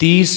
30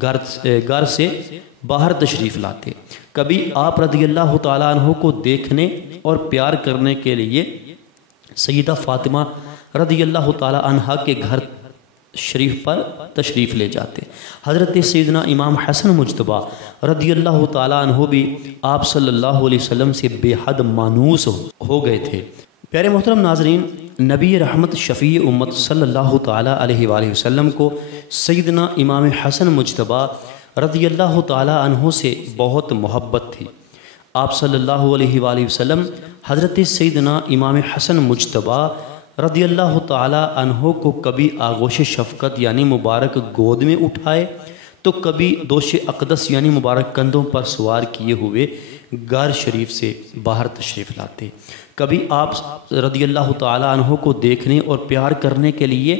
گھر سے باہر تشریف لاتے، کبھی آپ رضی اللہ تعالیٰ عنہ کو دیکھنے اور پیار کرنے کے لیے سیدہ فاطمہ رضی اللہ تعالیٰ عنہ کے گھر شریف پر تشریف لے جاتے۔ حضرت سیدنا امام حسن مجتبیٰ رضی اللہ تعالیٰ عنہ بھی آپ صلی اللہ علیہ وسلم سے بے حد مانوس ہو گئے تھے۔ پیارے محترم ناظرین، نبی رحمت شفیع امت صلی اللہ تعالیٰ علیہ وآلہ وسلم کو سیدنا امام حسن مجتبیٰ رضی اللہ تعالیٰ عنہ سے بہت محبت تھی۔ آپ صلی اللہ علیہ وآلہ وسلم حضرت سیدنا امام حسن مجتبیٰ رضی اللہ تعالیٰ عنہ کو کبھی آغوش شفقت یعنی مبارک گود میں اٹھائے تو کبھی دوش اقدس یعنی مبارک کندھوں پر سوار کیے ہوئے غار شریف سے باہر تشریف لاتے، کبھی آپ رضی اللہ تعالیٰ عنہ کو دیکھنے اور پیار کرنے کے لیے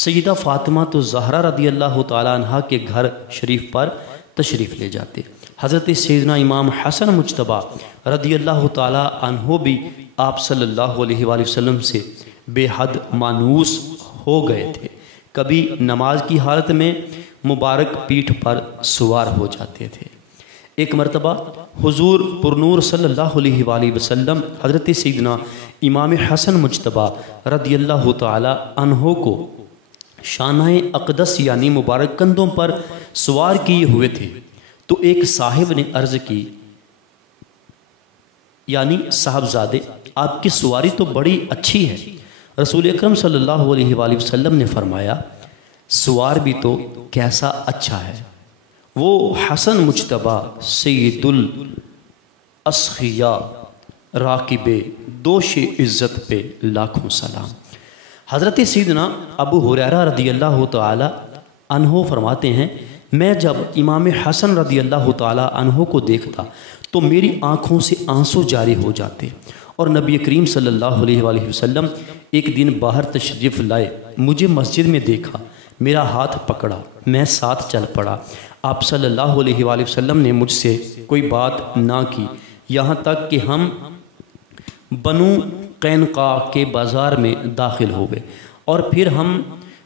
سیدہ فاطمہ تو زہرا رضی اللہ تعالیٰ عنہ کے گھر شریف پر تشریف لے جاتے۔ حضرت سیدنا امام حسن مجتبیٰ رضی اللہ تعالیٰ عنہ بھی آپ صلی اللہ علیہ وآلہ وسلم سے بے حد مانوس ہو گئے تھے، کبھی نماز کی حالت میں مبارک پیٹھ پر سوار ہو جاتے تھے۔ ایک مرتبہ حضور پرنور صلی اللہ علیہ وآلہ وسلم حضرت سیدنا امام حسن مجتبیٰ رضی اللہ تعالیٰ عنہ کو شانہ اقدس یعنی مبارک کندھوں پر سوار کیے ہوئے تھے تو ایک صاحب نے عرض کی، یعنی صاحبزادے آپ کی سواری تو بڑی اچھی ہے۔ رسول اکرم صلی اللہ علیہ وآلہ وسلم نے فرمایا، سوار بھی تو کیسا اچھا ہے، وہ حسن مجتبیٰ سید الاسخیاء راکب دوش عزت پہ لاکھوں سلام۔ حضرت سیدنا ابو ہریرہ رضی اللہ تعالی عنہ فرماتے ہیں، میں جب امام حسن رضی اللہ تعالی عنہ کو دیکھتا تو میری آنکھوں سے آنسو جاری ہو جاتے، اور نبی کریم صلی اللہ علیہ وآلہ وسلم ایک دن باہر تشریف لائے، مجھے مسجد میں دیکھا، میرا ہاتھ پکڑا، میں ساتھ چل پڑا۔ آپ صلی اللہ علیہ وآلہ وسلم نے مجھ سے کوئی بات نہ کی، یہاں تک کہ ہم بنو قینقاع کے بازار میں داخل ہو گئے، اور پھر ہم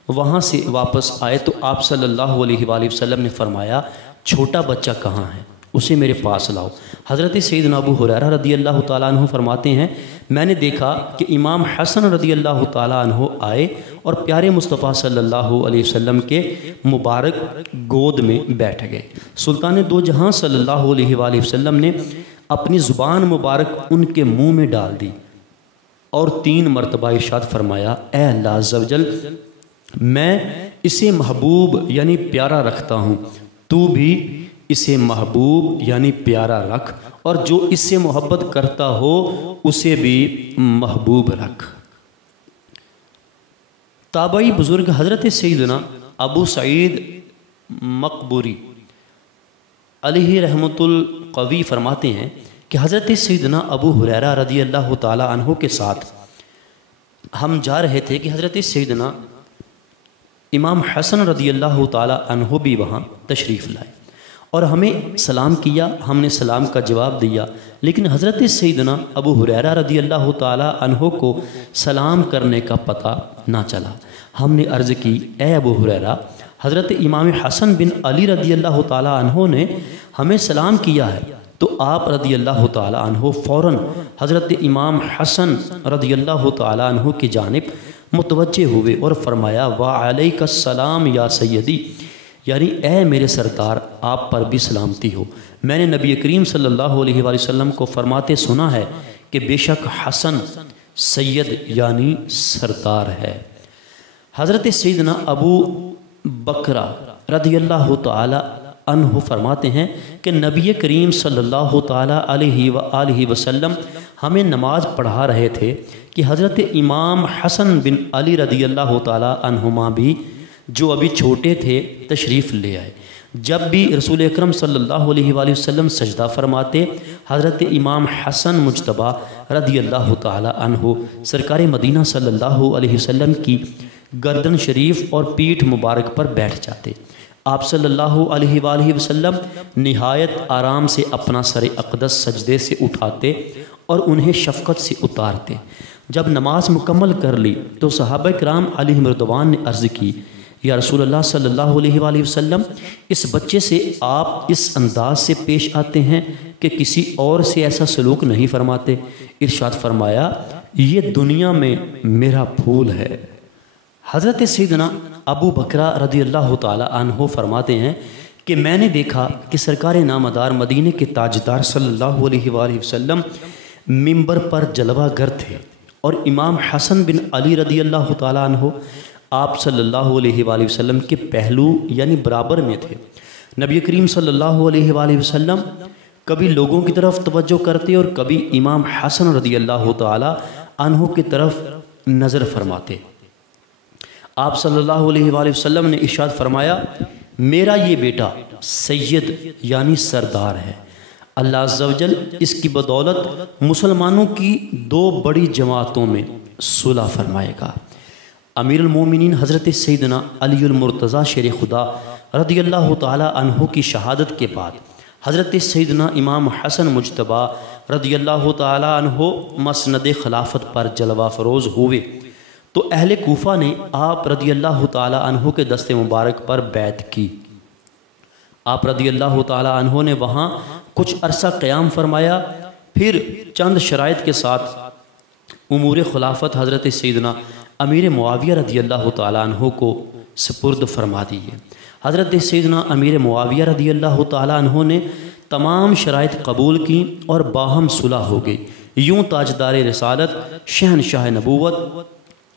وہاں سے واپس آئے تو آپ صلی اللہ علیہ وآلہ وسلم نے فرمایا، چھوٹا بچہ کہاں ہے، اسے میرے پاس لاؤ۔ حضرت سیدنا ابو ہریرہ رضی اللہ تعالیٰ عنہ فرماتے ہیں، میں نے دیکھا کہ امام حسن رضی اللہ تعالیٰ عنہ آئے اور پیارے مصطفیٰ صلی اللہ علیہ وسلم کے مبارک گود میں بیٹھ گئے۔ سلطان دو جہاں صلی اللہ علیہ وآلہ وسلم نے اپنی زبان مبارک ان کے منہ میں ڈال دی اور 3 مرتبہ ارشاد فرمایا، اے اللہ عز و جل، میں اسے محبوب یعنی پیارا رکھتا ہوں، تو بھی اسے محبوب یعنی پیارا رکھ، اور جو اس سے محبت کرتا ہو اسے بھی محبوب رکھ۔ تابعی بزرگ حضرت سیدنا ابو سعید مقبوری علیہ رحمت القوی فرماتے ہیں کہ حضرت سیدنا ابو ہریرہ رضی اللہ تعالی عنہ کے ساتھ ہم جا رہے تھے کہ حضرت سیدنا امام حسن رضی اللہ تعالی عنہ بھی وہاں تشریف لائے اور ہمیں سلام کیا، ہم نے سلام کا جواب دیا، لیکن حضرت سیدنا ابو ہریرہ رضی اللہ تعالی عنہ کو سلام کرنے کا پتہ نہ چلا۔ ہم نے عرض کی، اے ابو ہریرہ، حضرت امام حسن بن علی رضی اللہ تعالی عنہ نے ہمیں سلام کیا ہے۔ تو آپ رضی اللہ تعالی عنہ فوراً حضرت امام حسن رضی اللہ تعالی عنہ کی جانب متوجہ ہوئے اور فرمایا، وعلیک السلام یا سیدی، یعنی اے میرے سردار، آپ پر بھی سلامتی ہو۔ میں نے نبی کریم صلی اللہ علیہ وآلہ وسلم کو فرماتے سنا ہے کہ بے شک حسن سید یعنی سردار ہے۔ حضرت سیدنا ابو بکرہ رضی اللہ تعالی عنہ فرماتے ہیں کہ نبی کریم صلی اللہ تعالی علیہ وآلہ وسلم ہمیں نماز پڑھا رہے تھے کہ حضرت امام حسن بن علی رضی اللہ تعالی عنہما بھی جو ابھی چھوٹے تھے تشریف لے آئے۔ جب بھی رسول اکرم صلی اللہ علیہ وآلہ وسلم سجدہ فرماتے، حضرت امام حسن مجتبیٰ رضی اللہ تعالی عنہ سرکار مدینہ صلی اللہ علیہ وسلم کی گردن شریف اور پیٹھ مبارک پر بیٹھ جاتے۔ آپ صلی اللہ علیہ وآلہ وسلم نہایت آرام سے اپنا سر اقدس سجدے سے اٹھاتے اور انہیں شفقت سے اتارتے۔ جب نماز مکمل کر لی تو صحابہ کرام علیہم رضوان نے عرض کی، یا رسول اللہ صلی اللہ علیہ وآلہ وسلم، اس بچے سے آپ اس انداز سے پیش آتے ہیں کہ کسی اور سے ایسا سلوک نہیں فرماتے۔ ارشاد فرمایا یہ دنیا میں میرا پھول ہے۔ حضرت سیدنا ابو بکرہ رضی اللہ تعالی عنہ فرماتے ہیں کہ میں نے دیکھا کہ سرکار نامدار مدینے کے تاجدار صلی اللہ علیہ وآلہ وسلم منبر پر جلوہ گر تھے، اور امام حسن بن علی رضی اللہ تعالی عنہ آپ صلی اللہ علیہ وآلہ وسلم کے پہلو یعنی برابر میں تھے۔ نبی کریم صلی اللہ علیہ وآلہ وسلم کبھی لوگوں کی طرف توجہ کرتے اور کبھی امام حسن رضی اللہ تعالی عنہ کی طرف نظر فرماتے۔ آپ صلی اللہ علیہ وآلہ وسلم نے ارشاد فرمایا میرا یہ بیٹا سید یعنی سردار ہے، اللہ عز و جل اس کی بدولت مسلمانوں کی دو بڑی جماعتوں میں صلح فرمائے گا۔ امیر المومنین حضرت سیدنا علی المرتضیٰ شیر خدا رضی اللہ تعالی عنہ کی شہادت کے بعد حضرت سیدنا امام حسن مجتبیٰ رضی اللہ تعالی عنہ مسند خلافت پر جلوہ فروز ہوئے تو اہل کوفہ نے آپ رضی اللہ تعالی عنہ کے دست مبارک پر بیعت کی۔ آپ رضی اللہ تعالی عنہ نے وہاں کچھ عرصہ قیام فرمایا، پھر چند شرائط کے ساتھ امور خلافت حضرت سیدنا امیر معاویہ رضی اللہ تعالی عنہ کو سپرد فرما دیے۔ حضرت سیدنا امیر معاویہ رضی اللہ تعالی عنہ نے تمام شرائط قبول کی اور باہم صلح ہو گئی۔ یوں تاجدار رسالت شہنشاہ نبوت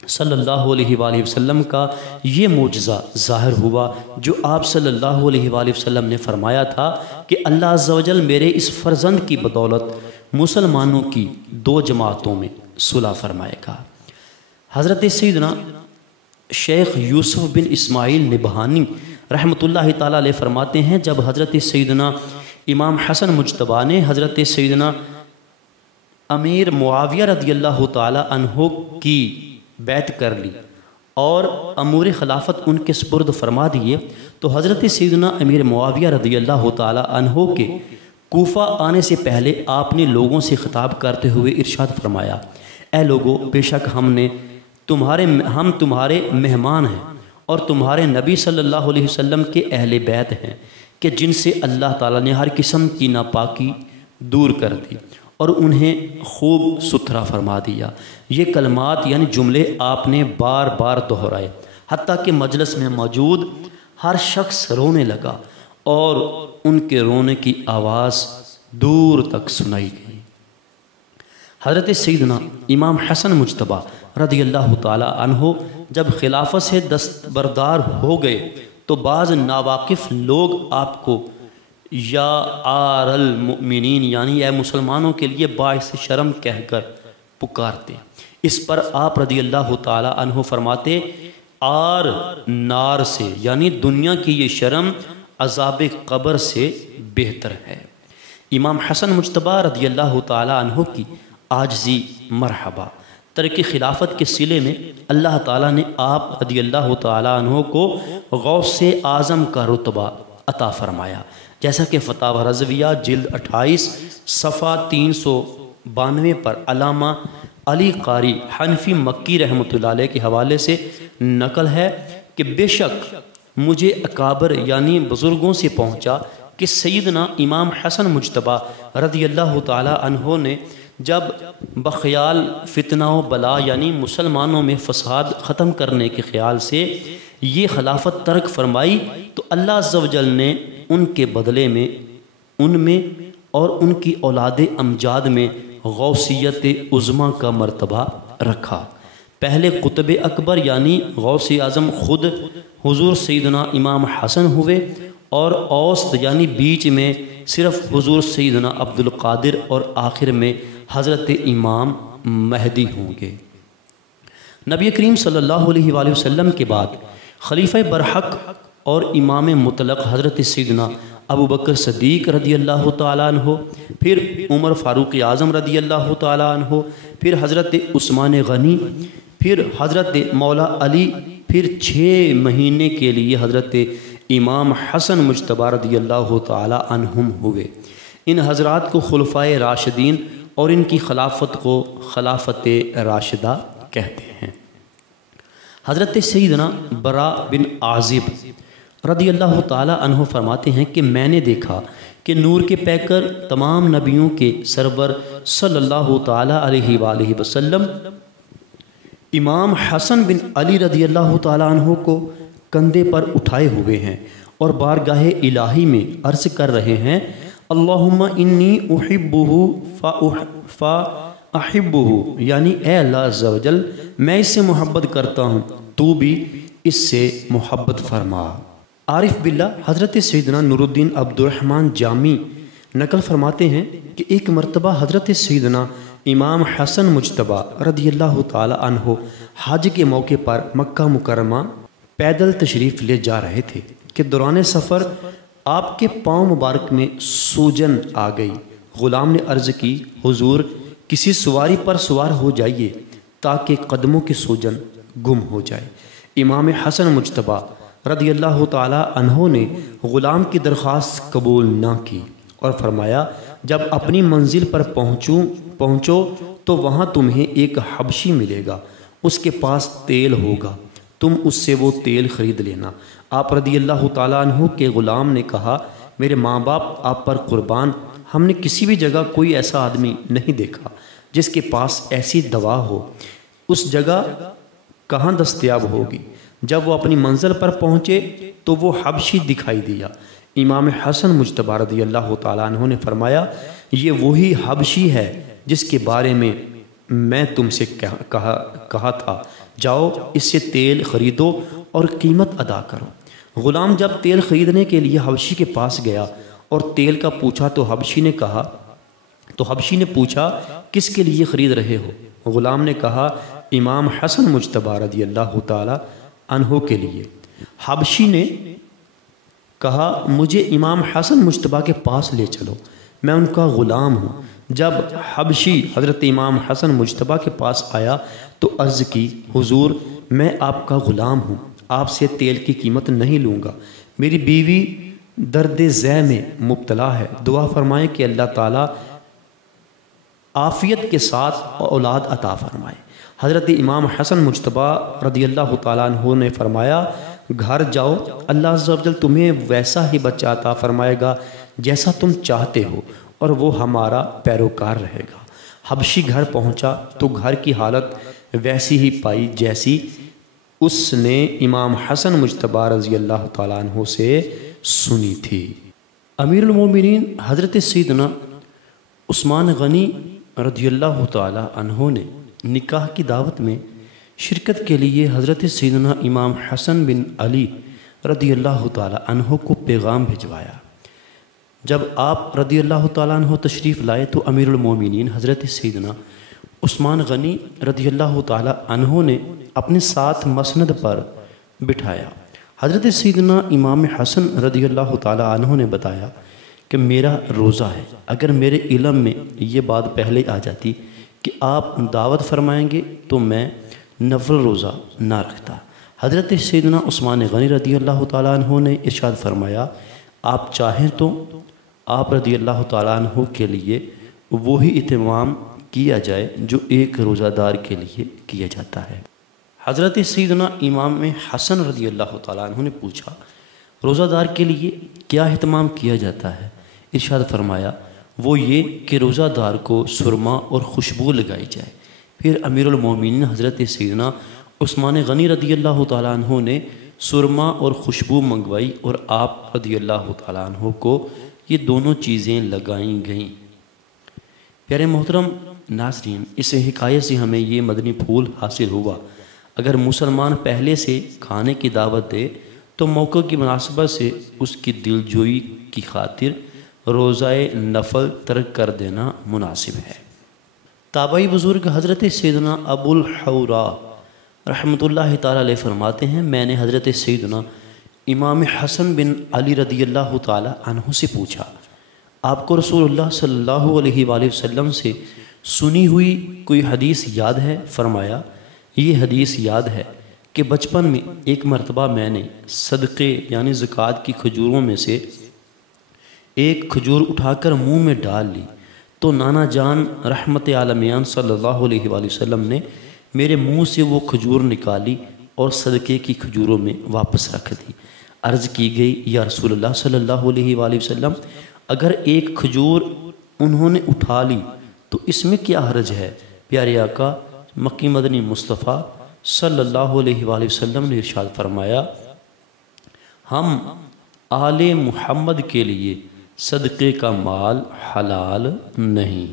صلی اللہ علیہ وآلہ وسلم کا یہ معجزہ ظاہر ہوا جو آپ صلی اللہ علیہ وآلہ وسلم نے فرمایا تھا کہ اللہ عز و جل میرے اس فرزند کی بدولت مسلمانوں کی دو جماعتوں میں صلح فرمائے گا۔ حضرت سیدنا شیخ یوسف بن اسماعیل نبہانی رحمۃ اللہ تعالیٰ علیہ فرماتے ہیں جب حضرت سیدنا امام حسن مجتبیٰ نے حضرت سیدنا امیر معاویہ رضی اللہ تعالی عنہ کی بیعت کر لی اور امور خلافت ان کے سپرد فرما دیے تو حضرت سیدنا امیر معاویہ رضی اللہ تعالی عنہ کے کوفہ آنے سے پہلے آپ نے لوگوں سے خطاب کرتے ہوئے ارشاد فرمایا اے لوگو، بے شک ہم تمہارے مہمان ہیں اور تمہارے نبی صلی اللہ علیہ وسلم کے اہل بیت ہیں کہ جن سے اللہ تعالیٰ نے ہر قسم کی ناپاکی دور کر دی اور انہیں خوب ستھرا فرما دیا۔ یہ کلمات یعنی جملے آپ نے بار بار دہرائے حتیٰ کہ مجلس میں موجود ہر شخص رونے لگا اور ان کے رونے کی آواز دور تک سنائی گئی۔ حضرت سیدنا امام حسن مجتبیٰ رضی اللہ تعالی عنہ جب خلافت سے دستبردار ہو گئے تو بعض ناواقف لوگ آپ کو یا آر المؤمنین یعنی اے مسلمانوں کے لیے باعث شرم کہہ کر پکارتے۔ اس پر آپ رضی اللہ تعالی عنہ فرماتے آر نار سے یعنی دنیا کی یہ شرم عذاب قبر سے بہتر ہے۔ امام حسن مجتبیٰ رضی اللہ تعالی عنہ کی عاجزی مرحبا ترک خلافت کے صلے میں اللہ تعالیٰ نے آپ رضی اللہ تعالی عنہ کو غوث اعظم کا رتبہ عطا فرمایا، جیسا کہ فتاوی رضویہ جلد 28 صفحہ 392 پر علامہ علی قاری حنفی مکی رحمۃ اللہ علیہ کے حوالے سے نقل ہے کہ بے شک مجھے اکابر یعنی بزرگوں سے پہنچا کہ سیدنا امام حسن مجتبیٰ رضی اللہ تعالی عنہ نے جب بخیال فتنہ و بلا یعنی مسلمانوں میں فساد ختم کرنے کے خیال سے یہ خلافت ترک فرمائی تو اللہ عز و جل نے ان کے بدلے میں ان میں اور ان کی اولاد امجاد میں غوثیت عظمیٰ کا مرتبہ رکھا۔ پہلے قطب اکبر یعنی غوث اعظم خود حضور سیدنا امام حسن ہوئے اور اوسط یعنی بیچ میں صرف حضور سیدنا عبد القادر اور آخر میں حضرت امام مہدی ہوں گے۔ نبی کریم صلی اللہ علیہ وآلہ وسلم کے بعد خلیفہ برحق اور امام مطلق حضرت سیدنا ابو بکر صدیق رضی اللہ تعالیٰ عنہ، پھر عمر فاروق اعظم رضی اللہ تعالیٰ عنہ، پھر حضرت عثمان غنی، پھر حضرت مولا علی، پھر 6 مہینے کے لیے حضرت امام حسن مجتبیٰ رضی اللہ تعالیٰ عنہم ہوئے۔ ان حضرات کو خلفائے راشدین اور ان کی خلافت کو خلافت راشدہ کہتے ہیں۔ حضرت سیدنا برا بن عازب رضی اللہ تعالی عنہ فرماتے ہیں کہ میں نے دیکھا کہ نور کے پیکر تمام نبیوں کے سرور صلی اللہ تعالی علیہ وآلہ وسلم امام حسن بن علی رضی اللہ تعالی عنہ کو کندھے پر اٹھائے ہوئے ہیں اور بارگاہ الہی میں عرض کر رہے ہیں اللہم انی احبہ فاحبہ، یعنی اے اللہ عز و جل میں اس سے محبت کرتا ہوں تو بھی اس سے محبت فرما۔ عارف باللہ حضرت سیدنا نور الدین عبد الرحمن جامی نقل فرماتے ہیں کہ ایک مرتبہ حضرت سیدنا امام حسن مجتبیٰ رضی اللہ تعالی عنہ حج کے موقع پر مکہ مکرمہ پیدل تشریف لے جا رہے تھے کہ دوران سفر آپ کے پاؤں مبارک میں سوجن آ گئی۔ غلام نے عرض کی حضور کسی سواری پر سوار ہو جائیے تاکہ قدموں کی سوجن گم ہو جائے۔ امام حسن مجتبیٰ رضی اللہ تعالی عنہ نے غلام کی درخواست قبول نہ کی اور فرمایا جب اپنی منزل پر پہنچو تو وہاں تمہیں ایک حبشی ملے گا، اس کے پاس تیل ہوگا، تم اس سے وہ تیل خرید لینا۔ آپ رضی اللہ تعالیٰ عنہ کے غلام نے کہا میرے ماں باپ آپ پر قربان، ہم نے کسی بھی جگہ کوئی ایسا آدمی نہیں دیکھا جس کے پاس ایسی دوا ہو، اس جگہ کہاں دستیاب ہوگی؟ جب وہ اپنی منزل پر پہنچے تو وہ حبشی دکھائی دیا۔ امام حسن مجتبیٰ رضی اللہ تعالیٰ عنہ نے فرمایا یہ وہی حبشی ہے جس کے بارے میں تم سے کہا تھا، جاؤ اس سے تیل خریدو اور قیمت ادا کرو۔ غلام جب تیل خریدنے کے لیے حبشی کے پاس گیا اور تیل کا پوچھا تو حبشی نے پوچھا کس کے لیے خرید رہے ہو؟ غلام نے کہا امام حسن مجتبیٰ رضی اللہ تعالی عنہ کے لیے۔ حبشی نے کہا مجھے امام حسن مجتبیٰ کے پاس لے چلو، میں ان کا غلام ہوں۔ جب حبشی حضرت امام حسن مجتبیٰ کے پاس آیا تو عرض کی حضور میں آپ کا غلام ہوں، آپ سے تیل کی قیمت نہیں لوں گا، میری بیوی درد ذہ میں مبتلا ہے، دعا فرمائیں کہ اللہ تعالیٰ عافیت کے ساتھ اولاد عطا فرمائے۔ حضرت امام حسن مجتبیٰ رضی اللہ تعالیٰ عنہ نے فرمایا گھر جاؤ، اللہ عز و جل تمہیں ویسا ہی بچہ عطا فرمائے گا جیسا تم چاہتے ہو اور وہ ہمارا پیروکار رہے گا۔ حبشی گھر پہنچا تو گھر کی حالت ویسی ہی پائی جیسی اس نے امام حسن مجتبیٰ رضی اللہ تعالیٰ عنہ سے سنی تھی۔ امیر المومنین حضرت سیدنا عثمان غنی رضی اللہ تعالیٰ عنہ نے نکاح کی دعوت میں شرکت کے لیے حضرت سیدنا امام حسن بن علی رضی اللہ تعالیٰ عنہ کو پیغام بھجوایا۔ جب آپ رضی اللہ تعالیٰ عنہ تشریف لائے تو امیر المومنین حضرت سیدنا عثمان غنی رضی اللہ تعالیٰ عنہ نے اپنے ساتھ مسند پر بٹھایا۔ حضرت سیدنا امام حسن رضی اللہ تعالیٰ عنہ نے بتایا کہ میرا روزہ ہے، اگر میرے علم میں یہ بات پہلے آ جاتی کہ آپ دعوت فرمائیں گے تو میں نفل روزہ نہ رکھتا۔ حضرت سیدنا عثمان غنی رضی اللہ تعالیٰ عنہ نے ارشاد فرمایا آپ چاہیں تو آپ رضی اللہ تعالیٰ عنہ کے لیے وہی اہتمام کیا جائے جو ایک روزہ دار کے لیے کیا جاتا ہے۔ حضرت سیدنا امام حسن رضی اللہ تعالیٰ عنہ نے پوچھا روزہ دار کے لیے کیا اہتمام کیا جاتا ہے؟ ارشاد فرمایا وہ یہ کہ روزہ دار کو سرما اور خوشبو لگائی جائے۔ پھر امیر المومنین حضرت سیدنا عثمان غنی رضی اللہ تعالیٰ عنہ نے سرما اور خوشبو منگوائی اور آپ رضی اللہ تعالیٰ عنہ کو یہ دونوں چیزیں لگائیں گئیں۔ پیارے محترم ناظرین، اس حکایت سے ہمیں یہ مدنی پھول حاصل ہوا اگر مسلمان پہلے سے کھانے کی دعوت دے تو موقع کی مناسبت سے اس کی دل جوئی کی خاطر روزہ نفل ترک کر دینا مناسب ہے۔ تابعی بزرگ حضرت سیدنا ابو الحوراء رحمۃ اللہ تعالیٰ علیہ فرماتے ہیں میں نے حضرت سیدنا امام حسن بن علی رضی اللہ تعالیٰ عنہ سے پوچھا آپ کو رسول اللہ صلی اللہ علیہ وآلہ وسلم سے سنی ہوئی کوئی حدیث یاد ہے؟ فرمایا یہ حدیث یاد ہے کہ بچپن میں ایک مرتبہ میں نے صدقے یعنی زکوٰۃ کی کھجوروں میں سے ایک کھجور اٹھا کر منہ میں ڈال لی تو نانا جان رحمت عالمیان صلی اللہ علیہ وآلہ وسلم نے میرے منہ سے وہ کھجور نکالی اور صدقے کی کھجوروں میں واپس رکھ دی۔ عرض کی گئی یا رسول اللہ صلی اللہ علیہ وآلہ وسلم اگر ایک کھجور انہوں نے اٹھا لی تو اس میں کیا حرج ہے؟ پیارے آقا مکی مدنی مصطفیٰ صلی اللہ علیہ وآلہ وسلم نے ارشاد فرمایا ہم آل محمد کے لیے صدقے کا مال حلال نہیں۔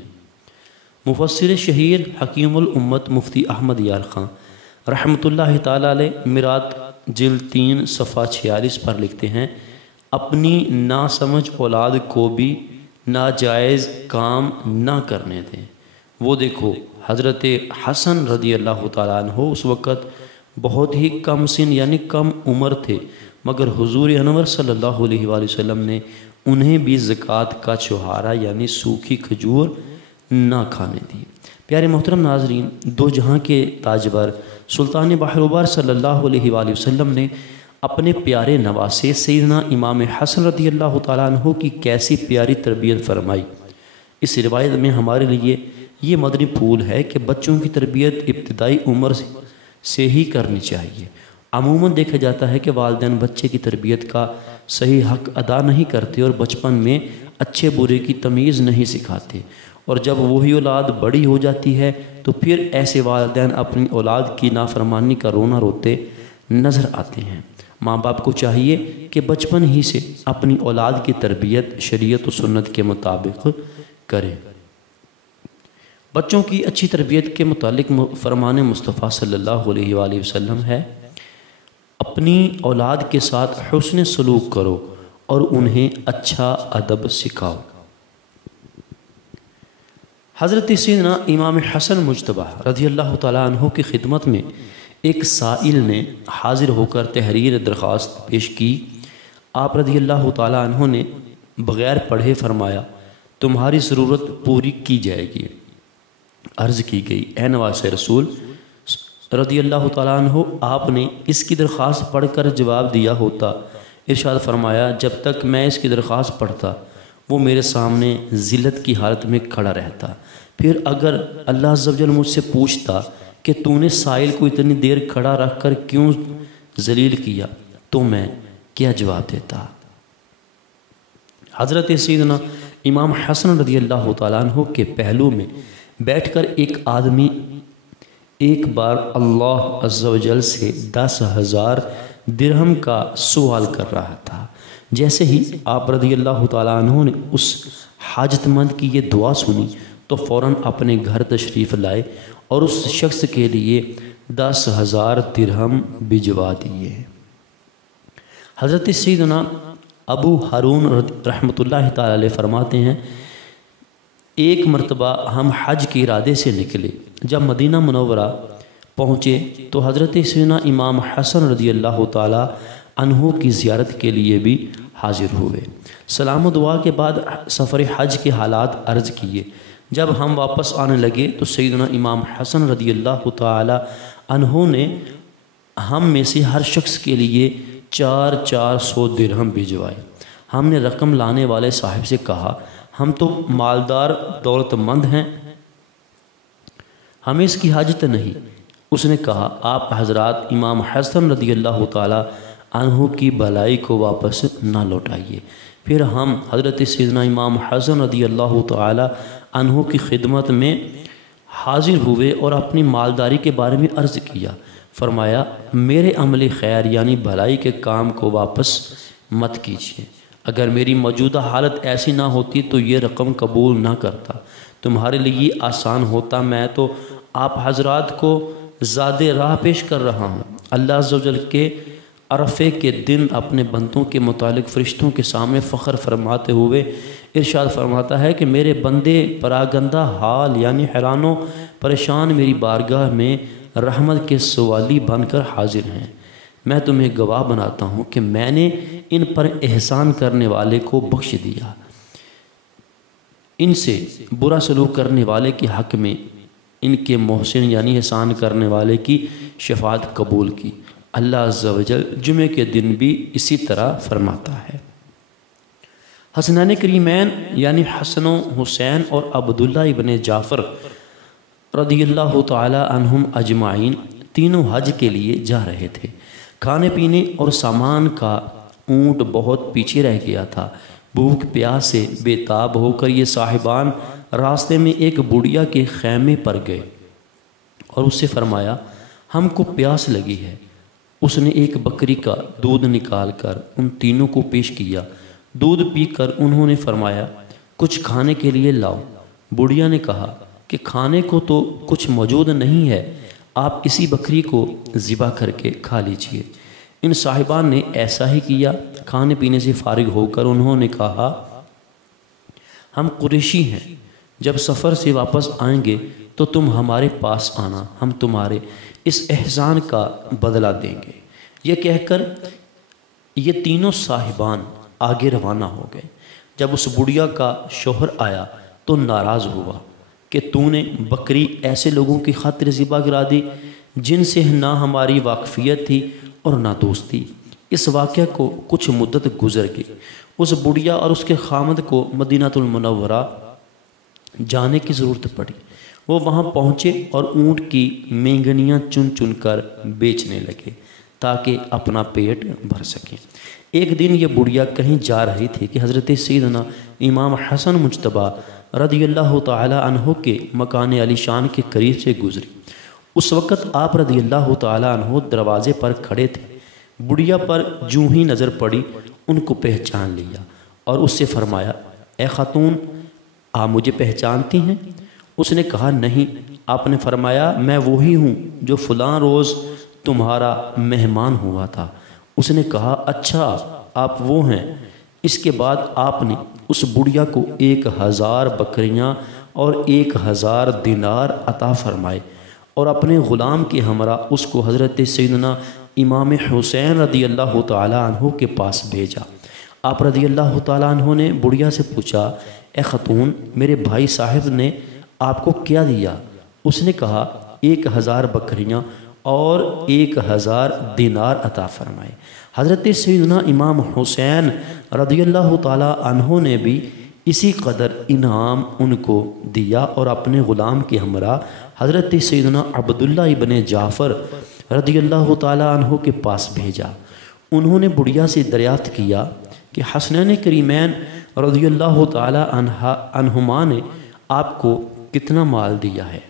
مفسر شہیر حکیم الامت مفتی احمد یار خان رحمۃ اللہ تعالیٰ علیہ میرات جلد 3 صفحہ 46 پر لکھتے ہیں اپنی ناسمجھ اولاد کو بھی ناجائز کام نہ کرنے دیں۔ وہ دیکھو حضرت حسن رضی اللہ تعالیٰ عنہ اس وقت بہت ہی کم سن یعنی کم عمر تھے، مگر حضور انور صلی اللہ علیہ وآلہ وسلم نے انہیں بھی زکوٰۃ کا چھہارا یعنی سوکھی کھجور نہ کھانے دی۔ پیارے محترم ناظرین، دو جہاں کے تاجور سلطان بحر صلی اللہ علیہ وآلہ وسلم نے اپنے پیارے نواسے سیدنا امام حسن رضی اللہ تعالیٰ عنہ کی کیسی پیاری تربیت فرمائی۔ اس روایت میں ہمارے لیے یہ مدنی پھول ہے کہ بچوں کی تربیت ابتدائی عمر سے ہی کرنی چاہیے۔ عموماً دیکھا جاتا ہے کہ والدین بچے کی تربیت کا صحیح حق ادا نہیں کرتے اور بچپن میں اچھے برے کی تمیز نہیں سکھاتے، اور جب وہی اولاد بڑی ہو جاتی ہے تو پھر ایسے والدین اپنی اولاد کی نافرمانی کا رونا روتے نظر آتے ہیں۔ ماں باپ کو چاہیے کہ بچپن ہی سے اپنی اولاد کی تربیت شریعت و سنت کے مطابق کریں۔ بچوں کی اچھی تربیت کے متعلق فرمان مصطفیٰ صلی اللہ علیہ وآلہ وسلم ہے اپنی اولاد کے ساتھ حسن سلوک کرو اور انہیں اچھا ادب سکھاؤ۔ حضرت سیدنا امام حسن مجتبیٰ رضی اللہ تعالیٰ عنہ کی خدمت میں ایک سائل نے حاضر ہو کر تحریر درخواست پیش کی۔ آپ رضی اللہ تعالیٰ عنہ نے بغیر پڑھے فرمایا تمہاری ضرورت پوری کی جائے گی۔ عرض کی گئی اے نواسے رسول رضی اللہ تعالیٰ عنہ آپ نے اس کی درخواست پڑھ کر جواب دیا ہوتا۔ ارشاد فرمایا جب تک میں اس کی درخواست پڑھتا وہ میرے سامنے ذلت کی حالت میں کھڑا رہتا، پھر اگر اللہ عز و جل مجھ سے پوچھتا کہ تو نے سائل کو اتنی دیر کھڑا رکھ کر کیوں ذلیل کیا تو میں کیا جواب دیتا؟ حضرت سیدنا امام حسن رضی اللہ تعالیٰ عنہ کے پہلو میں بیٹھ کر ایک آدمی ایک بار اللہ عز و جل سے 10,000 درہم کا سوال کر رہا تھا۔ جیسے ہی آپ رضی اللہ تعالیٰ عنہ نے اس حاجت مند کی یہ دعا سنی تو فوراً اپنے گھر تشریف لائے اور اس شخص کے لیے 10,000 درہم بھجوا دیے۔ حضرت سیدنا ابو ہارون رحمۃ اللہ تعالیٰ علیہ فرماتے ہیں ایک مرتبہ ہم حج کے ارادے سے نکلے، جب مدینہ منورہ پہنچے تو حضرت سیدنا امام حسن رضی اللہ تعالیٰ عنہ کی زیارت کے لیے بھی حاضر ہوئے۔ سلام و دعا کے بعد سفر حج کے حالات عرض کیے۔ جب ہم واپس آنے لگے تو سیدنا امام حسن رضی اللہ تعالیٰ عنہ نے ہم میں سے ہر شخص کے لیے 400 درہم بھجوائے۔ ہم نے رقم لانے والے صاحب سے کہا ہم تو مالدار دولت مند ہیں، ہمیں اس کی حاجت نہیں۔ اس نے کہا آپ حضرات امام حسن رضی اللہ تعالیٰ عنہ کی بھلائی کو واپس نہ لوٹائیے۔ پھر ہم حضرت سیدنا امام حسن رضی اللہ تعالیٰ عنہ کی خدمت میں حاضر ہوئے اور اپنی مالداری کے بارے میں عرض کیا۔ فرمایا میرے عمل خیر یعنی بھلائی کے کام کو واپس مت کیجیے، اگر میری موجودہ حالت ایسی نہ ہوتی تو یہ رقم قبول نہ کرتا، تمہارے لیے آسان ہوتا۔ میں تو آپ حضرات کو زیادہ راہ پیش کر رہا ہوں۔ اللہ عز و جل کے عرفے کے دن اپنے بندوں کے متعلق فرشتوں کے سامنے فخر فرماتے ہوئے ارشاد فرماتا ہے کہ میرے بندے پراگندہ حال یعنی حیران و پریشان میری بارگاہ میں رحمت کے سوالی بن کر حاضر ہیں۔ میں تمہیں گواہ بناتا ہوں کہ میں نے ان پر احسان کرنے والے کو بخش دیا، ان سے برا سلوک کرنے والے کے حق میں ان کے محسن یعنی احسان کرنے والے کی شفاعت قبول کی۔ اللہ عز و جل جمعے کے دن بھی اسی طرح فرماتا ہے۔ حسنین کریمین یعنی حسن و حسین اور عبداللہ ابن جعفر رضی اللہ تعالی عنہم اجمعین تینوں حج کے لیے جا رہے تھے۔ کھانے پینے اور سامان کا اونٹ بہت پیچھے رہ گیا تھا۔ بھوک پیاس سے بے تاب ہو کر یہ صاحبان راستے میں ایک بڑھیا کے خیمے پر گئے اور اس سے فرمایا ہم کو پیاس لگی ہے۔ اس نے ایک بکری کا دودھ نکال کر ان تینوں کو پیش کیا۔ دودھ پی کر انہوں نے فرمایا کچھ کھانے کے لیے لاؤ۔ بڑھیا نے کہا کہ کھانے کو تو کچھ موجود نہیں ہے، آپ اسی بکری کو ذبح کر کے کھا لیجئے۔ ان صاحبان نے ایسا ہی کیا۔ کھانے پینے سے فارغ ہو کر انہوں نے کہا ہم قریشی ہیں، جب سفر سے واپس آئیں گے تو تم ہمارے پاس آنا، ہم تمہارے اس احسان کا بدلہ دیں گے۔ یہ کہہ کر یہ تینوں صاحبان آگے روانہ ہو گئے۔ جب اس بڑھیا کا شوہر آیا تو ناراض ہوا کہ تو نے بکری ایسے لوگوں کی خاطر ذبح کرا دی جن سے نہ ہماری واقفیت تھی اور نہ دوستی۔ اس واقعہ کو کچھ مدت گزر گئی۔ اس بڑھیا اور اس کے خامد کو مدینہ المنورہ جانے کی ضرورت پڑی۔ وہ وہاں پہنچے اور اونٹ کی مینگنیاں چن چن کر بیچنے لگے تاکہ اپنا پیٹ بھر سکیں۔ ایک دن یہ بڑھیا کہیں جا رہی تھی کہ حضرت سیدنا امام حسن مجتبیٰ رضی اللہ تعالی عنہ کے مکان علی شان کے قریب سے گزری۔ اس وقت آپ رضی اللہ تعالی عنہ دروازے پر کھڑے تھے۔ بڑھیا پر جوں ہی نظر پڑی ان کو پہچان لیا اور اس سے فرمایا اے خاتون آپ مجھے پہچانتی ہیں؟ اس نے کہا نہیں۔ آپ نے فرمایا میں وہی ہوں جو فلاں روز تمہارا مہمان ہوا تھا۔ اس نے کہا اچھا آپ وہ ہیں۔ اس کے بعد آپ نے اس بڑھیا کو 1000 بکریاں اور 1000 دینار عطا فرمائے اور اپنے غلام کے ہمراہ اس کو حضرت سیدنا امام حسین رضی اللہ تعالی عنہ کے پاس بھیجا۔ آپ رضی اللہ تعالی عنہ نے بڑھیا سے پوچھا اے خاتون میرے بھائی صاحب نے آپ کو کیا دیا؟ اس نے کہا 1000 بکریاں اور 1000 دینار عطا فرمائے۔ حضرت سیدنا امام حسین رضی اللہ تعالی عنہ نے بھی اسی قدر انعام ان کو دیا اور اپنے غلام کے ہمراہ حضرت سیدنا عبداللہ ابن جعفر رضی اللہ تعالی عنہ کے پاس بھیجا۔ انہوں نے بڑھیا سے دریافت کیا کہ حسنین کریمین رضی اللہ تعالی عنہما نے آپ کو کتنا مال دیا ہے؟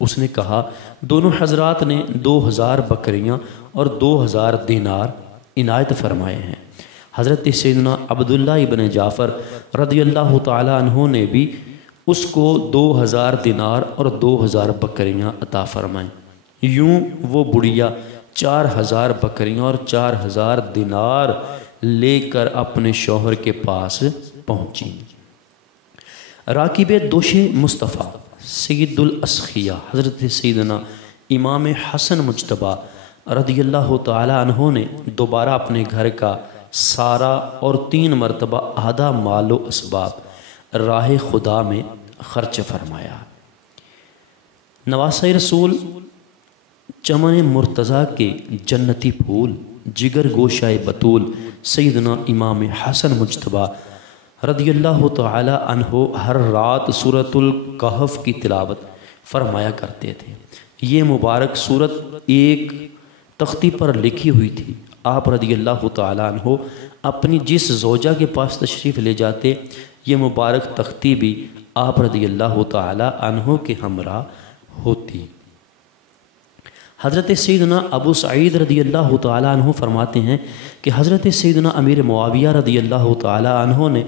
اس نے کہا دونوں حضرات نے 2000 بکریاں اور 2000 دینار عنایت فرمائے ہیں۔ حضرت سیدنا عبداللہ ابن جعفر رضی اللہ تعالی عنہ نے بھی اس کو 2000 دینار اور 2000 بکریاں عطا فرمائیں۔ یوں وہ بڑھیا 4000 بکریاں اور 4000 دینار لے کر اپنے شوہر کے پاس پہنچی۔ راکب دوش مصطفیٰ سید الاسخیہ حضرت سیدنا امام حسن مجتبیٰ رضی اللہ تعالی عنہ نے دوبارہ اپنے گھر کا سارا اور 3 مرتبہ آدھا مال و اسباب راہ خدا میں خرچ فرمایا۔ نواسہ رسول چمن مرتضیٰ کے جنتی پھول جگر گوشہ بطول سیدنا امام حسن مجتبیٰ رضی اللہ تعالی عنہ ہر رات سورۃ الکہف کی تلاوت فرمایا کرتے تھے۔ یہ مبارک سورت ایک تختی پر لکھی ہوئی تھی۔ آپ رضی اللہ تعالی عنہ اپنی جس زوجہ کے پاس تشریف لے جاتے یہ مبارک تختی بھی آپ رضی اللہ تعالی عنہ کے ہمراہ ہوتی۔ حضرت سیدنا ابو سعید رضی اللہ تعالی عنہ فرماتے ہیں کہ حضرت سیدنا امیر معاویہ رضی اللہ تعالی عنہ نے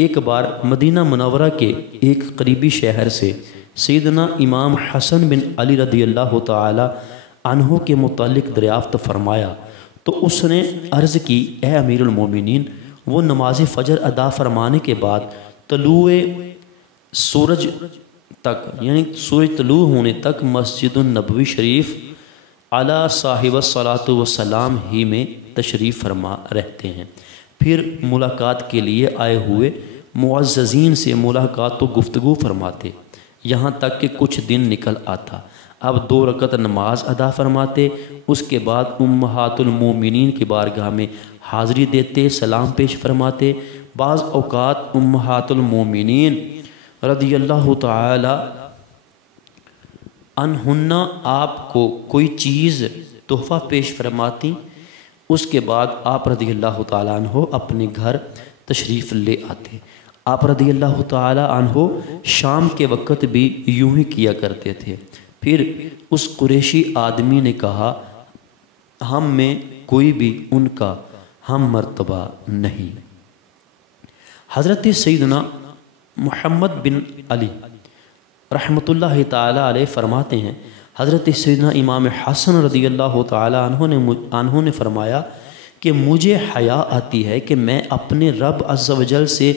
ایک بار مدینہ منورہ کے ایک قریبی شہر سے سیدنا امام حسن بن علی رضی اللہ تعالی عنہ کے متعلق دریافت فرمایا تو اس نے عرض کی اے امیر المومنین وہ نماز فجر ادا فرمانے کے بعد طلوع سورج تک یعنی سورج طلوع ہونے تک مسجد النبوی شریف علی صاحب الصلاۃ والسلام ہی میں تشریف فرما رہتے ہیں، پھر ملاقات کے لیے آئے ہوئے معززین سے ملاقات و گفتگو فرماتے یہاں تک کہ کچھ دن نکل آتا۔ اب 2 رکعت نماز ادا فرماتے، اس کے بعد امہات المومنین کی بارگاہ میں حاضری دیتے، سلام پیش فرماتے۔ بعض اوقات امہات المومنین رضی اللہ تعالی انہنہ آپ کو کوئی چیز تحفہ پیش فرماتی، اس کے بعد آپ رضی اللہ تعالیٰ عنہ اپنے گھر تشریف لے آتے۔ آپ رضی اللہ تعالیٰ عنہ شام کے وقت بھی یوں ہی کیا کرتے تھے۔ پھر اس قریشی آدمی نے کہا، ہم میں کوئی بھی ان کا ہم مرتبہ نہیں۔ حضرت سیدنا محمد بن علی رحمۃ اللہ تعالیٰ علیہ فرماتے ہیں، حضرت سیدنا امام حسن رضی اللہ تعالیٰ عنہ نے فرمایا کہ مجھے حیا آتی ہے کہ میں اپنے رب عز و جل سے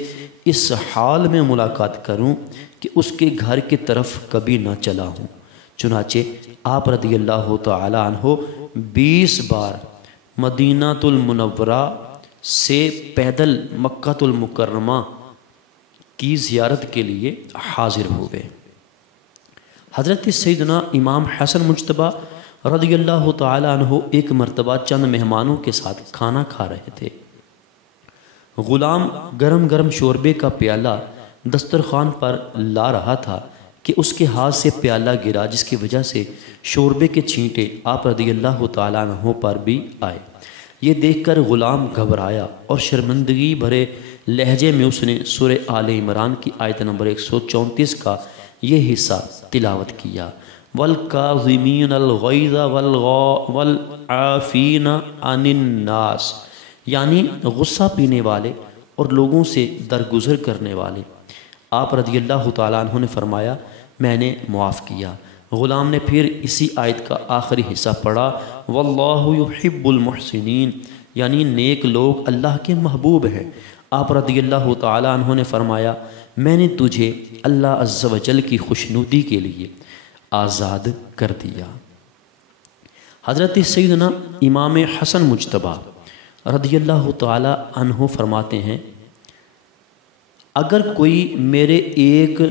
اس حال میں ملاقات کروں کہ اس کے گھر کی طرف کبھی نہ چلا ہوں۔ چنانچہ آپ رضی اللہ تعالیٰ عنہ 20 بار مدینہ المنورہ سے پیدل مکہ المکرمہ کی زیارت کے لیے حاضر ہوئے۔ حضرت سیدنا امام حسن مجتبیٰ رضی اللہ تعالیٰ عنہ ایک مرتبہ چند مہمانوں کے ساتھ کھانا کھا رہے تھے۔ غلام گرم گرم شوربے کا پیالہ دسترخوان پر لا رہا تھا کہ اس کے ہاتھ سے پیالہ گرا، جس کی وجہ سے شوربے کے چھینٹے آپ رضی اللہ تعالیٰ عنہ پر بھی آئے۔ یہ دیکھ کر غلام گھبرایا اور شرمندگی بھرے لہجے میں اس نے سورہ آل عمران کی آیت نمبر 134 کا یہ حصہ تلاوت کیا، وَالْكَاظِمِينَ الْغَيْظَ وَالْعَافِينَ عَنِ النَّاسِ، یعنی غصہ پینے والے اور لوگوں سے درگزر کرنے والے۔ آپ رضی اللہ تعالیٰ عنہ نے فرمایا، میں نے معاف کیا۔ غلام نے پھر اسی آیت کا آخری حصہ پڑھا، وَاللَّهُ يُحِبُّ الْمُحْسِنِينَ، یعنی نیک لوگ اللہ کے محبوب ہیں۔ آپ رضی اللہ تعالیٰ عنہ نے فرمایا، میں نے تجھے اللہ عز و جل کی خوشنودی کے لیے آزاد کر دیا۔ حضرت سیدنا امام حسن مجتبیٰ رضی اللہ تعالیٰ عنہ فرماتے ہیں، اگر کوئی میرے ایک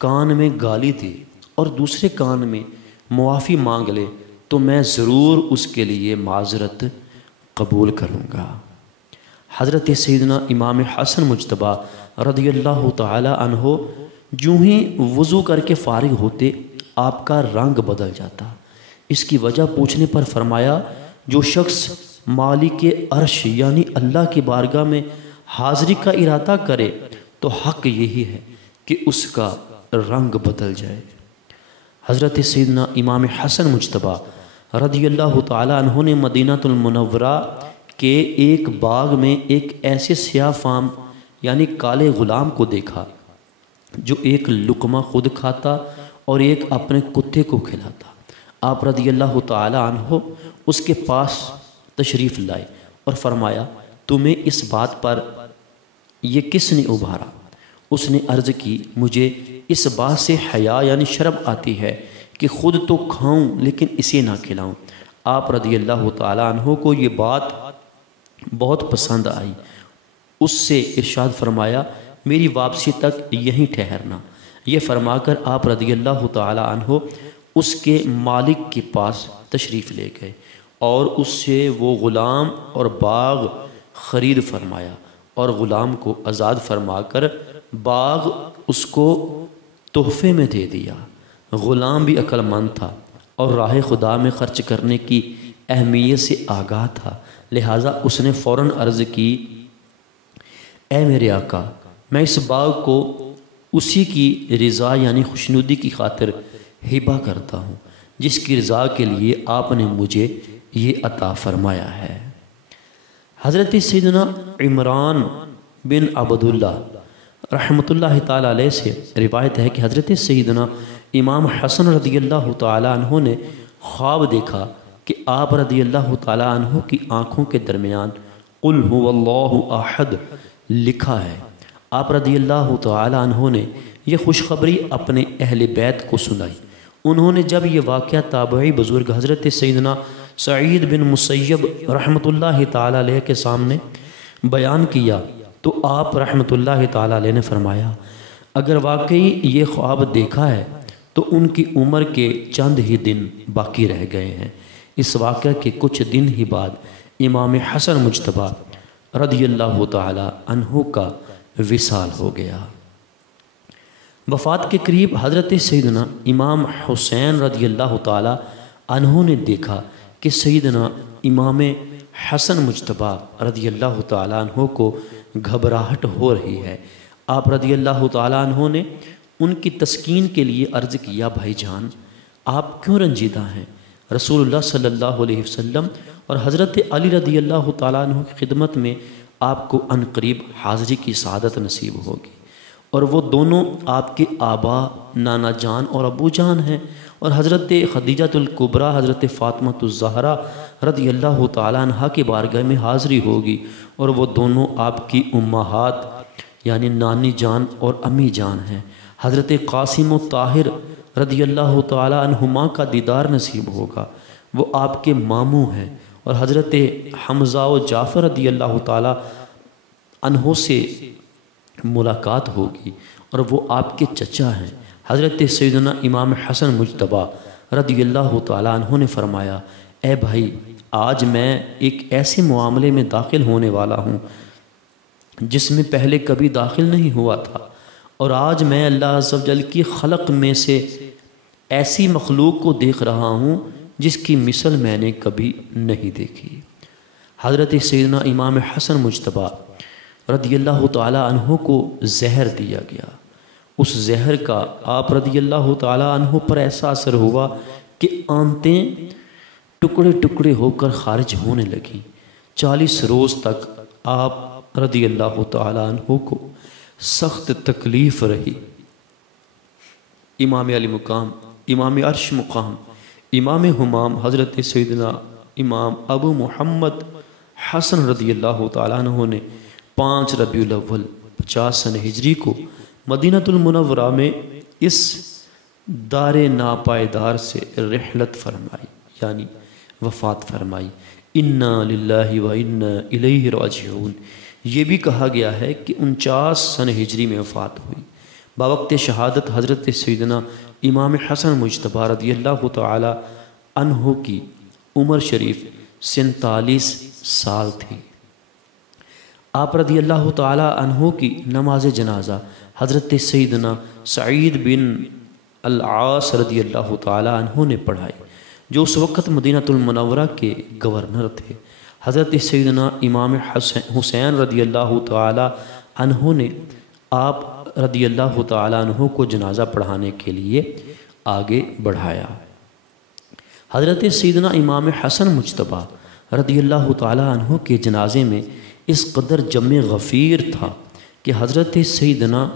کان میں گالی دے اور دوسرے کان میں معافی مانگ لے تو میں ضرور اس کے لیے معذرت قبول کروں گا۔ حضرت سیدنا امام حسن مجتبیٰ رضی اللہ تعالیٰ عنہ جو ہی وضو کر کے فارغ ہوتے آپ کا رنگ بدل جاتا۔ اس کی وجہ پوچھنے پر فرمایا، جو شخص مالک عرش یعنی اللہ کی بارگاہ میں حاضری کا ارادہ کرے تو حق یہی ہے کہ اس کا رنگ بدل جائے۔ حضرت سیدنا امام حسن مجتبیٰ رضی اللہ تعالیٰ عنہ نے مدینہ المنورہ کے ایک باغ میں ایک ایسے سیاہ فام یعنی کالے غلام کو دیکھا جو ایک لقمہ خود کھاتا اور ایک اپنے کتے کو کھلاتا۔ آپ رضی اللہ تعالیٰ عنہ اس کے پاس تشریف لائے اور فرمایا، تمہیں اس بات پر یہ کس نے ابھارا؟ اس نے عرض کی، مجھے اس بات سے حیا یعنی شرم آتی ہے کہ خود تو کھاؤں لیکن اسے نہ کھلاؤں۔ آپ رضی اللہ تعالیٰ عنہ کو یہ بات بہت پسند آئی۔ اس سے ارشاد فرمایا، میری واپسی تک یہیں ٹھہرنا۔ یہ فرما کر آپ رضی اللہ تعالیٰ عنہ اس کے مالک کے پاس تشریف لے گئے اور اس سے وہ غلام اور باغ خرید فرمایا اور غلام کو آزاد فرما کر باغ اس کو تحفے میں دے دیا۔ غلام بھی عقل مند تھا اور راہ خدا میں خرچ کرنے کی اہمیت سے آگاہ تھا، لہٰذا اس نے فوراً عرض کی، اے میرے آقا، میں اس باغ کو اسی کی رضا یعنی خوشنودی کی خاطر ہبہ کرتا ہوں جس کی رضا کے لیے آپ نے مجھے یہ عطا فرمایا ہے۔ حضرت سیدنا عمران بن عبداللہ رحمۃ اللہ تعالیٰ علیہ سے روایت ہے کہ حضرت سیدنا امام حسن رضی اللہ تعالیٰ عنہ نے خواب دیکھا کہ آپ رضی اللہ تعالیٰ عنہ کی آنکھوں کے درمیان قل هو اللہ احد لکھا ہے۔ آپ رضی اللہ تعالیٰ عنہ نے یہ خوشخبری اپنے اہل بیت کو سنائی۔ انہوں نے جب یہ واقعہ تابعی بزرگ حضرت سیدنا سعید بن مسیب رحمۃ اللہ تعالیٰ علیہ کے سامنے بیان کیا تو آپ رحمۃ اللہ تعالیٰ علیہ نے فرمایا، اگر واقعی یہ خواب دیکھا ہے تو ان کی عمر کے چند ہی دن باقی رہ گئے ہیں۔ اس واقعہ کے کچھ دن ہی بعد امام حسن مجتبیٰ رضی اللہ تعالیٰ عنہ کا وصال ہو گیا۔ وفات کے قریب حضرت سیدنا امام حسین رضی اللہ تعالی عنہ نے دیکھا کہ سیدنا امام حسن مجتبیٰ رضی اللہ تعالی عنہ کو گھبراہٹ ہو رہی ہے۔ آپ رضی اللہ تعالی عنہ نے ان کی تسکین کے لیے عرض کیا، بھائی جان آپ کیوں رنجیدہ ہیں؟ رسول اللہ صلی اللہ علیہ وسلم اور حضرت علی رضی اللہ تعالیٰ عنہ کی خدمت میں آپ کو عنقریب حاضری کی سعادت نصیب ہوگی، اور وہ دونوں آپ کے آبا نانا جان اور ابو جان ہیں، اور حضرت خدیجۃ الکبریٰ حضرت فاطمہ الزہرا رضی اللہ تعالیٰ عنہ کی بارگاہ میں حاضری ہوگی، اور وہ دونوں آپ کی امہات یعنی نانی جان اور امی جان ہیں۔ حضرت قاسم و طاہر رضی اللہ تعالیٰ عنہما کا دیدار نصیب ہوگا، وہ آپ کے ماموں ہیں، اور حضرت حمزہ و جعفر رضی اللہ تعالیٰ عنہ سے ملاقات ہوگی، اور وہ آپ کے چچا ہیں۔ حضرت سیدنا امام حسن مجتبیٰ رضی اللہ تعالیٰ عنہ نے فرمایا، اے بھائی آج میں ایک ایسے معاملے میں داخل ہونے والا ہوں جس میں پہلے کبھی داخل نہیں ہوا تھا، اور آج میں اللہ عز و جل کی خلق میں سے ایسی مخلوق کو دیکھ رہا ہوں جس کی مثل میں نے کبھی نہیں دیکھی۔ حضرت سیدنا امام حسن مجتبیٰ رضی اللہ تعالیٰ عنہ کو زہر دیا گیا۔ اس زہر کا آپ رضی اللہ تعالیٰ عنہ پر ایسا اثر ہوا کہ آنتیں ٹکڑے ٹکڑے ہو کر خارج ہونے لگیں۔ 40 روز تک آپ رضی اللہ تعالیٰ عنہ کو سخت تکلیف رہی۔ امام علی مقام، امام عرش مقام، امام ہمام حضرت سیدنا امام ابو محمد حسن رضی اللہ تعالیٰ عنہ نے 5 ربیع الاول 50 سن ہجری کو مدینہ المنورہ میں اس دار ناپائیدار سے رحلت فرمائی، یعنی وفات فرمائی۔ انا للہ و انا الیہ راجعون۔ یہ بھی کہا گیا ہے کہ 49 سن ہجری میں وفات ہوئی۔ باوقت شہادت حضرت سیدنا امام حسن مجتبیٰ رضی اللہ تعالی عنہ کی عمر شریف 47 سال تھی۔ آپ رضی اللہ تعالی عنہ کی نماز جنازہ حضرت سیدنا سعید بن العاص رضی اللہ تعالی عنہ نے پڑھائی، جو اس وقت مدینہ المنورہ کے گورنر تھے۔ حضرت سیدنا امام حسین رضی اللہ تعالی عنہ نے آپ رضی اللہ تعالی عنہ کو جنازہ پڑھانے کے لیے آگے بڑھایا۔ حضرت سیدنا امام حسن مجتبیٰ رضی اللہ تعالی عنہ کے جنازے میں اس قدر جمع غفیر تھا کہ حضرت سیدنا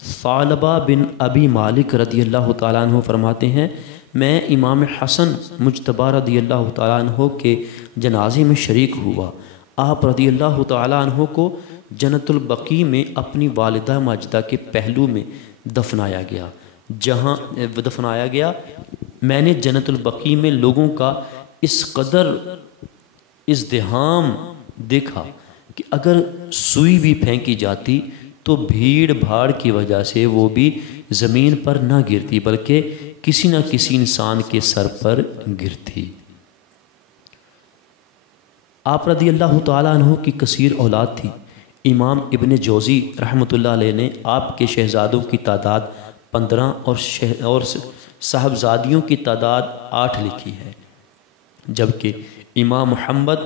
ثعلبہ بن ابی مالک رضی اللہ تعالیٰ عنہ فرماتے ہیں، میں امام حسن مجتبیٰ رضی اللہ تعالیٰ عنہ کے جنازے میں شریک ہوا۔ آپ رضی اللہ تعالیٰ عنہ کو جنت البقیع میں اپنی والدہ ماجدہ کے پہلو میں دفنایا گیا۔ جہاں دفنایا گیا میں نے جنت البقیع میں لوگوں کا اس قدر ازدحام دیکھا کہ اگر سوئی بھی پھینکی جاتی تو بھیڑ بھاڑ کی وجہ سے وہ بھی زمین پر نہ گرتی بلکہ کسی نہ کسی انسان کے سر پر گرتی۔ آپ رضی اللہ تعالیٰ عنہ کی کثیر اولاد تھی۔ امام ابن جوزی رحمۃ اللہ علیہ نے آپ کے شہزادوں کی تعداد 15 اور صاحبزادیوں کی تعداد 8 لکھی ہے، جبکہ امام محمد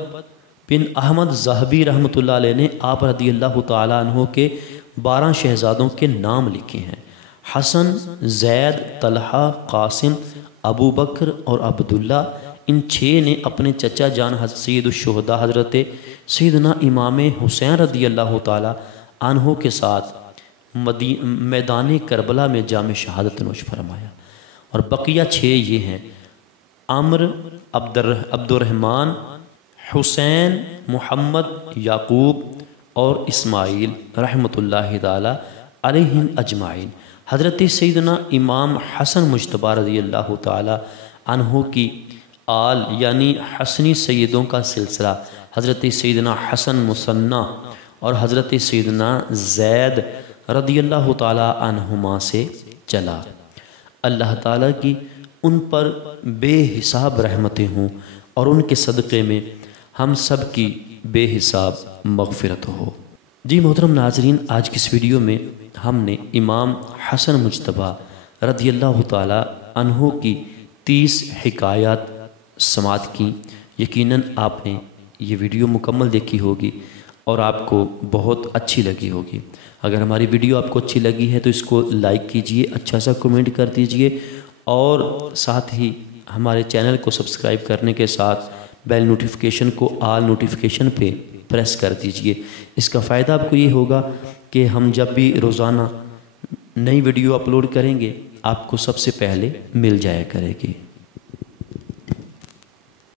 بن احمد ذہبی رحمۃ اللہ علیہ نے آپ رضی اللہ تعالیٰ عنہ کے 12 شہزادوں کے نام لکھے ہیں۔ حسن، زید، طلحہ، قاسم، ابو بکر اور عبداللہ، ان 6 نے اپنے چچا جان سید الشہداء حضرت سیدنا امام حسین رضی اللہ تعالیٰ عنہ کے ساتھ میدان کربلا میں جام شہادت نوش فرمایا، اور بقیہ 6 یہ ہیں: عمر، عبد الرحمن، حسین، محمد، یعقوب اور اسماعیل رحمۃ اللہ تعالیٰ علیہم اجمعین۔ حضرت سیدنا امام حسن مجتبیٰ رضی اللہ تعالیٰ عنہ کی آل یعنی حسنی سیدوں کا سلسلہ حضرت سیدنا حسن مثنیٰ اور حضرت سیدنا زید رضی اللہ تعالیٰ عنہما سے چلا۔ اللہ تعالیٰ کی ان پر بے حساب رحمتیں ہوں اور ان کے صدقے میں ہم سب کی بے حساب مغفرت ہو۔ جی محترم ناظرین، آج کی اس ویڈیو میں ہم نے امام حسن مجتبیٰ رضی اللہ تعالی عنہ کی 30 حکایات سماعت کی۔ یقیناً آپ نے یہ ویڈیو مکمل دیکھی ہوگی اور آپ کو بہت اچھی لگی ہوگی۔ اگر ہماری ویڈیو آپ کو اچھی لگی ہے تو اس کو لائک کیجئے، اچھا سا کمنٹ کر دیجئے اور ساتھ ہی ہمارے چینل کو سبسکرائب کرنے کے ساتھ بیل نوٹیفیکیشن کو آل نوٹیفیکیشن پہ پریس کر دیجئے۔ اس کا فائدہ آپ کو یہ ہوگا کہ ہم جب بھی روزانہ نئی ویڈیو اپلوڈ کریں گے آپ کو سب سے پہلے مل جایا کرے گی۔